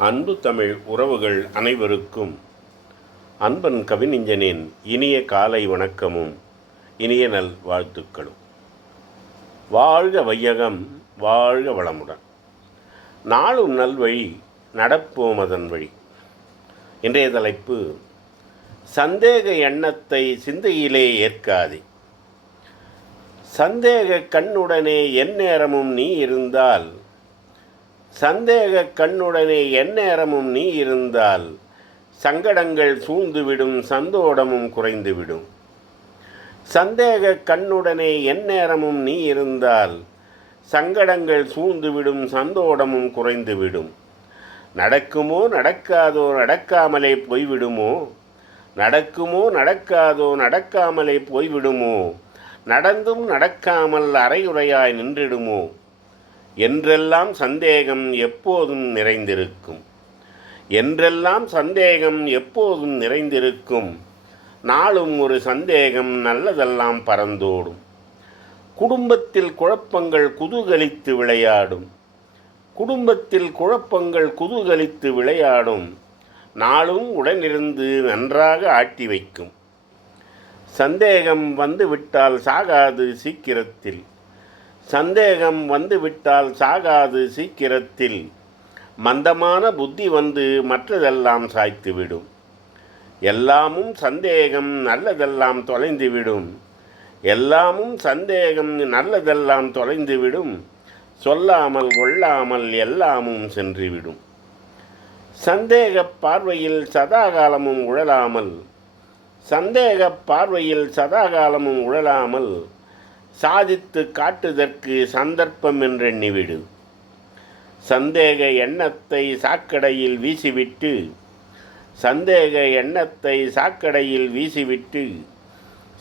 அன்பு தமிழ் உறவுகள் அனைவருக்கும் அன்பன் கவிஞனின் இனிய காலை வணக்கமும் இனிய நல் வாழ்த்துக்களும். வாழ்க வையகம் வாழ்க வளமுடன். நாளும் நல்வழி நடப்போம் அதன் வழி. இன்றைய தலைப்பு சந்தேக எண்ணத்தை சிந்தையிலே ஏற்காதே. சந்தேக கண்ணுடனே எந்நேரமும் நீ இருந்தால் சந்தேக கண்ணுடனே எந்நேரமும் நீ இருந்தால் சங்கடங்கள் சூழ்ந்துவிடும் சந்தோடமும் குறைந்துவிடும். சந்தேக கண்ணுடனே எந்நேரமும் நீ இருந்தால் சங்கடங்கள் சூழ்ந்துவிடும் சந்தோடமும் குறைந்துவிடும். நடக்குமோ நடக்காதோ நடக்காமலே போய்விடுமோ? நடக்குமோ நடக்காதோ நடக்காமலே போய்விடுமோ? நடந்தும் நடக்காமல் அரையுறையாய் நின்றிடுமோ? என்றெல்லாம் சந்தேகம் எப்போதும் நிறைந்திருக்கும். என்றெல்லாம் சந்தேகம் எப்போதும் நிறைந்திருக்கும். நாளும் ஒரு சந்தேகம் நல்லதெல்லாம் பறந்தோடும். குடும்பத்தில் குழப்பங்கள் குதூகலித்து விளையாடும். குடும்பத்தில் குழப்பங்கள் குதூகலித்து விளையாடும். நாளும் உடனிருந்து நன்றாக ஆட்டி வைக்கும். சந்தேகம் வந்துவிட்டால் சாகாது சீக்கிரத்தில். சந்தேகம் வந்துவிட்டால் சாகாது சீக்கிரத்தில். மந்தமான புத்தி வந்து மற்றதெல்லாம் சாய்த்துவிடும். எல்லாமும் சந்தேகம் நல்லதெல்லாம் தொலைந்துவிடும். எல்லாமும் சந்தேகம் நல்லதெல்லாம் தொலைந்துவிடும். சொல்லாமல் கொள்ளாமல் எல்லாமும் சென்றுவிடும். சந்தேக பார்வையில் சதாகாலமும் உழலாமல். சந்தேக பார்வையில் சதாகாலமும் உழலாமல். சாதித்து காட்டுதற்கு சந்தர்ப்பம் என்றெண்ணிவிடு சந்தேக எண்ணத்தை சாக்கடையில் வீசிவிட்டு சந்தேக எண்ணத்தை சாக்கடையில் வீசிவிட்டு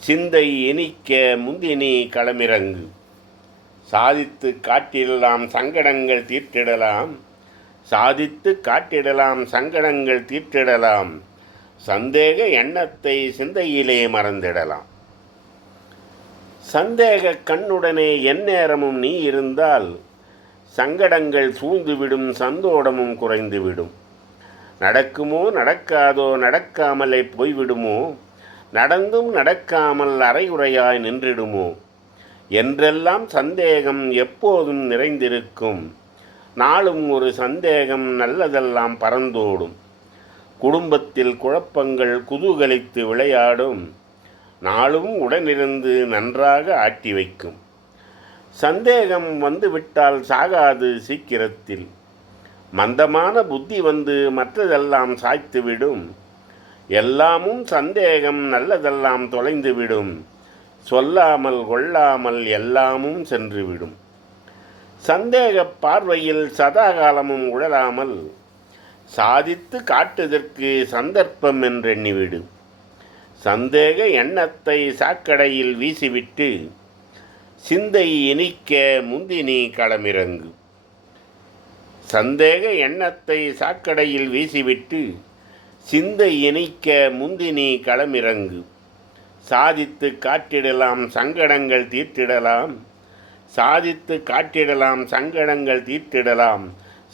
சிந்தை இனிக்க முந்தினி களமிறங்கு. சாதித்து காட்டிடலாம் சங்கடங்கள் தீர்த்திடலாம். சாதித்து காட்டிடலாம் சங்கடங்கள் தீர்த்திடலாம். சந்தேக எண்ணத்தை சிந்தையிலே மறந்திடலாம். சந்தேக கண்ணுடனே எந்நேரமும் நீ இருந்தால் சங்கடங்கள் சூழ்ந்துவிடும் சந்தோடமும் குறைந்துவிடும். நடக்குமோ நடக்காதோ நடக்காமலே போய்விடுமோ? நடந்தும் நடக்காமல் அரையுறையாய் நின்றிடுமோ? என்றெல்லாம் சந்தேகம் எப்போதும் நிறைந்திருக்கும். நாளும் ஒரு சந்தேகம் நல்லதெல்லாம் பறந்தோடும். குடும்பத்தில் குழப்பங்கள் குதூகலித்து விளையாடும். நாளும் உடனிருந்து நன்றாக ஆட்டி வைக்கும். சந்தேகம் வந்துவிட்டால் சாகாது சீக்கிரத்தில். மந்தமான புத்தி வந்து மற்றதெல்லாம் சாய்த்துவிடும். எல்லாமும் சந்தேகம் நல்லதெல்லாம் தொலைந்துவிடும். சொல்லாமல் கொள்ளாமல் எல்லாமும் சென்றுவிடும். சந்தேக பார்வையில் சதாகாலமும் உழலாமல் சாதித்து காட்டுதற்கு சந்தர்ப்பம் என்றெண்ணிவிடும் சந்தேக எண்ணத்தை சாக்கடையில் வீசிவிட்டு சிந்தை இனிக்க முந்தினி களமிறங்கு. சந்தேக எண்ணத்தை சாக்கடையில் வீசிவிட்டு சிந்தை இணைக்க முந்தினி களமிறங்கு. சாதித்து காட்டிடலாம் சங்கடங்கள் தீர்த்திடலாம். சாதித்து காட்டிடலாம் சங்கடங்கள் தீர்த்திடலாம்.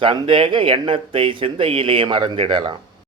சந்தேக எண்ணத்தை சிந்தையிலே மறந்திடலாம்.